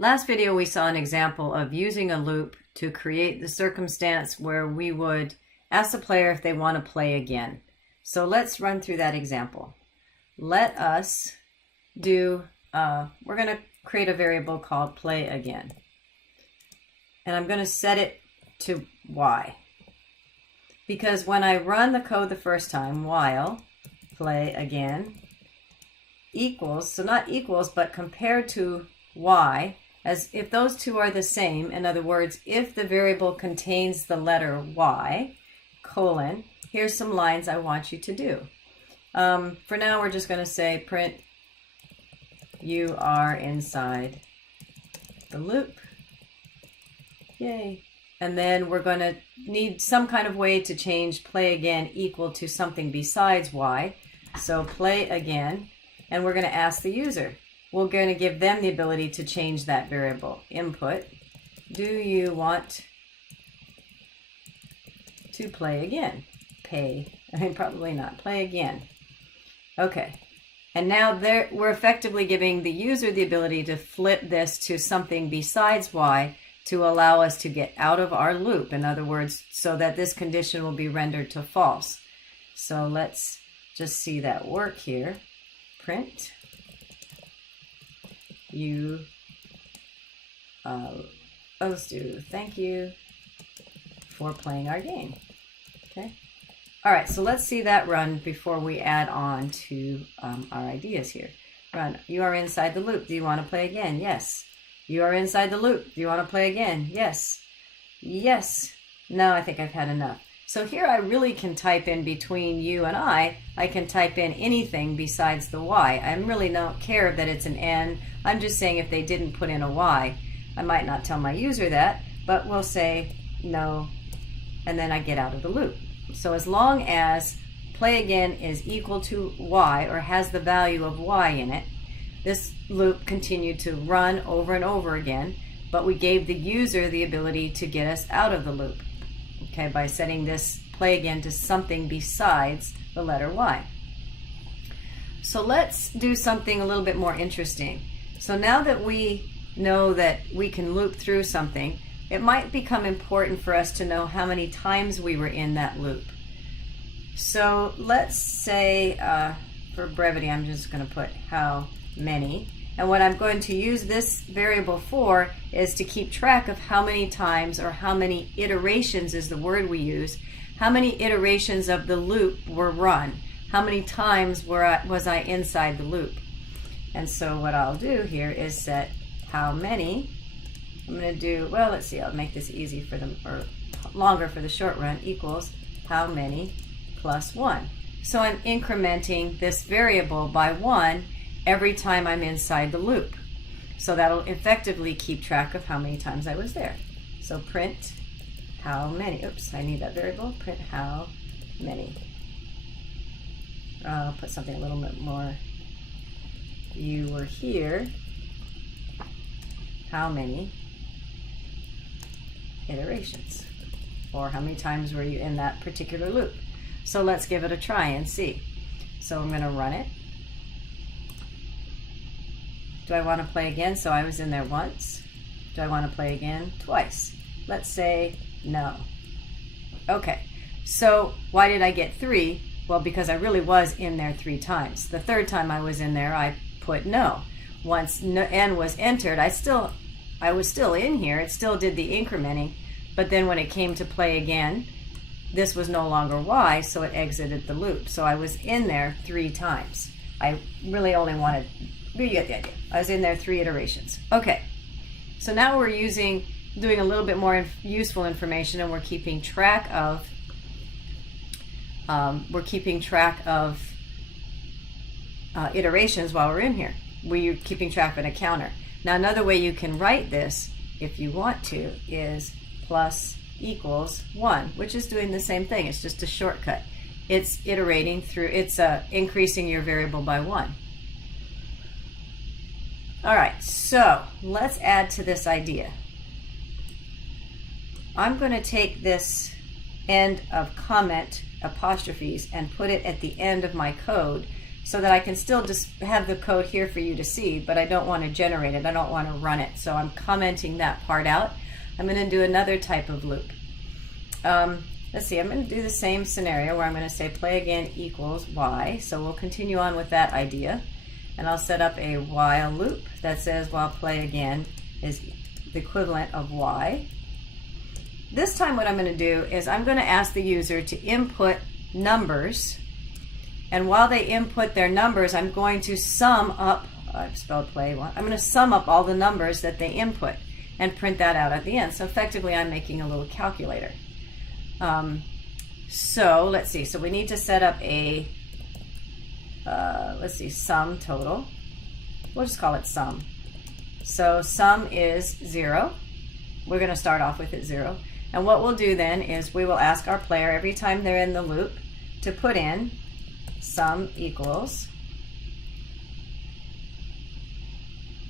Last video we saw an example of using a loop to create the circumstance where we would ask the player if they want to play again. So let's run through that example. Let us do, we're going to create a variable called play again. And I'm going to set it to y. Because when I run the code the first time, while play again equals, so not equals, but compared to y, as if those two are the same, in other words, if the variable contains the letter y, colon, here's some lines I want you to do. For now, we're just going to say print you are inside the loop. Yay. And then we're going to need some kind of way to change play again equal to something besides y. So play again, and we're going to ask the user. We're going to give them the ability to change that variable. Input, do you want to play again? Probably not. Play again. Okay. And now we're effectively giving the user the ability to flip this to something besides y to allow us to get out of our loop. In other words, so that this condition will be rendered to false. So let's just see that work here. Print. Let's do thank you for playing our game. Okay. All right, so let's see that run before we add on to our ideas here. Run. You are inside the loop. Do you want to play again? Yes. You are inside the loop. Do you want to play again? Yes. Yes. No, I think I've had enough. So here I really can type in between you and I can type in anything besides the y. I really don't care that it's an n. I'm just saying if they didn't put in a y, I might not tell my user that, but we'll say no, and then I get out of the loop. So as long as play again is equal to y or has the value of y in it, this loop continued to run over and over again, but we gave the user the ability to get us out of the loop. Okay, by setting this play again to something besides the letter y. So let's do something a little bit more interesting. So now that we know that we can loop through something, it might become important for us to know how many times we were in that loop. So let's say, for brevity, I'm just going to put how many. And what I'm going to use this variable for is to keep track of how many times, or how many iterations is the word we use, how many iterations of the loop were run, how many times was I inside the loop. And so what I'll do here is set how many. I'm going to do, well, let's see, I'll make this easy for them, or longer for the short run, equals how many plus 1. So I'm incrementing this variable by 1 every time I'm inside the loop. So that'll effectively keep track of how many times I was there. So print how many, oops, I need that variable, print how many. I'll put something a little bit more. You were here, how many iterations? Or how many times were you in that particular loop? So let's give it a try and see. So I'm going to run it. Do I want to play again? So I was in there once. Do I want to play again? Twice. Let's say no. Okay, so why did I get 3? Well, because I really was in there 3 times. The third time I was in there, I put no. Once n was entered, I was still in here. It still did the incrementing, but then when it came to play again, this was no longer y, so it exited the loop. So I was in there 3 times. I really only wanted, you get the idea. I was in there 3 iterations. Okay, so now we're doing a little bit more useful information, and we're keeping track of iterations while we're in here. We're keeping track of a counter. Now another way you can write this, if you want to, is plus equals 1, which is doing the same thing. It's just a shortcut. It's iterating through, it's increasing your variable by 1. All right, so let's add to this idea. I'm going to take this end of comment apostrophes and put it at the end of my code so that I can still just have the code here for you to see, but I don't want to generate it. I don't want to run it. So I'm commenting that part out. I'm going to do another type of loop. Let's see, I'm going to do the same scenario where I'm going to say play again equals y. So we'll continue on with that idea. And I'll set up a while loop that says while play again is the equivalent of y. This time what I'm going to do is I'm going to ask the user to input numbers, and while they input their numbers, I'm going to sum up, I've spelled play wrong, I'm going to sum up all the numbers that they input and print that out at the end. So effectively I'm making a little calculator. So let's see, so we need to set up a, let's see, sum total. We'll just call it sum. So sum is 0. We're going to start off with it 0. And what we'll do then is we will ask our player every time they're in the loop to put in sum equals,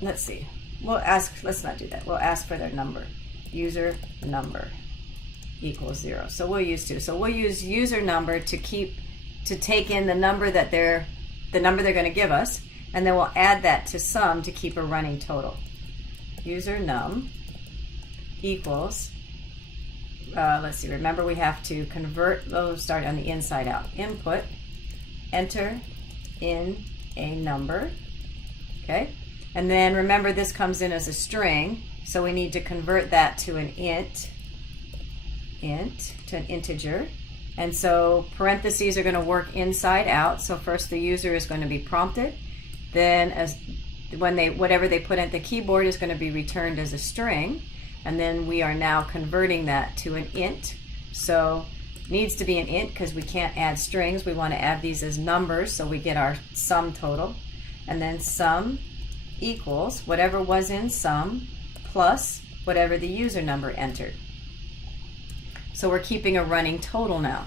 let's see, we'll ask, let's not do that, we'll ask for their number, user number equals 0. So we'll use 2. So we'll use user number to take in the number that they're going to give us, and then we'll add that to sum to keep a running total. User num equals, let's see, remember we have to convert, those start on the inside out. Input, enter in a number, okay? And then remember this comes in as a string, so we need to convert that to an int, to an integer. And so parentheses are going to work inside out. So first the user is going to be prompted, then whatever they put at the keyboard is going to be returned as a string, and then we are now converting that to an int. So needs to be an int because we can't add strings. We want to add these as numbers so we get our sum total. And then sum equals whatever was in sum plus whatever the user number entered. So we're keeping a running total now.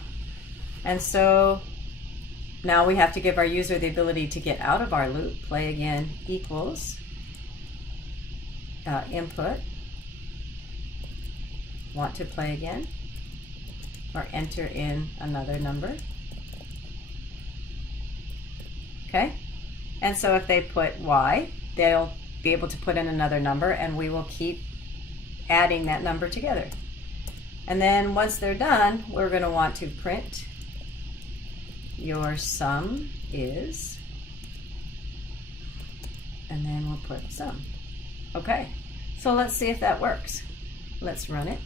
And so now we have to give our user the ability to get out of our loop. Play again equals input, want to play again, or enter in another number. Okay? And so if they put y, they'll be able to put in another number, and we will keep adding that number together. And then once they're done, we're going to want to print your sum is, and then we'll put sum. Okay, so let's see if that works. Let's run it.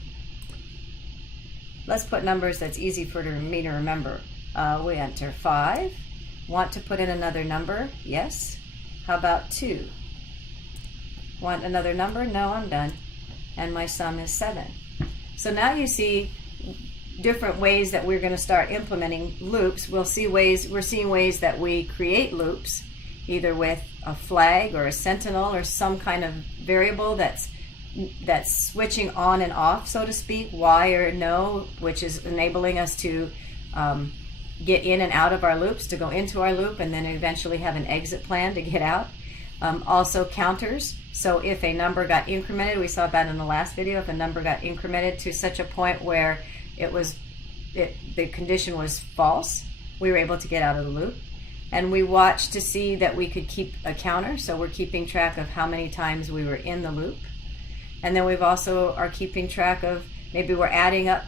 Let's put numbers that's easy for me to remember. We enter 5. Want to put in another number? Yes. How about 2? Want another number? No, I'm done. And my sum is 7. So now you see different ways that we're going to start implementing loops. We're seeing ways that we create loops, either with a flag or a sentinel or some kind of variable that's switching on and off, so to speak, y or no, which is enabling us to get in and out of our loops, to go into our loop and then eventually have an exit plan to get out. Also counters. So if a number got incremented, we saw that in the last video, if a number got incremented to such a point where the condition was false, we were able to get out of the loop. And we watched to see that we could keep a counter, so we're keeping track of how many times we were in the loop. And then we've also are keeping track of, maybe we're adding up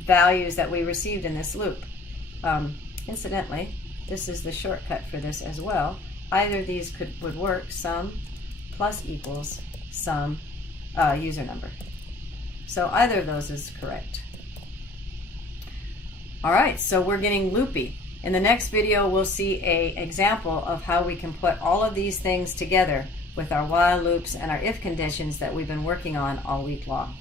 values that we received in this loop. Incidentally, this is the shortcut for this as well. Either of these would work, sum plus equals sum user number. So either of those is correct. All right, so we're getting loopy. In the next video, we'll see an example of how we can put all of these things together with our while loops and our if conditions that we've been working on all week long.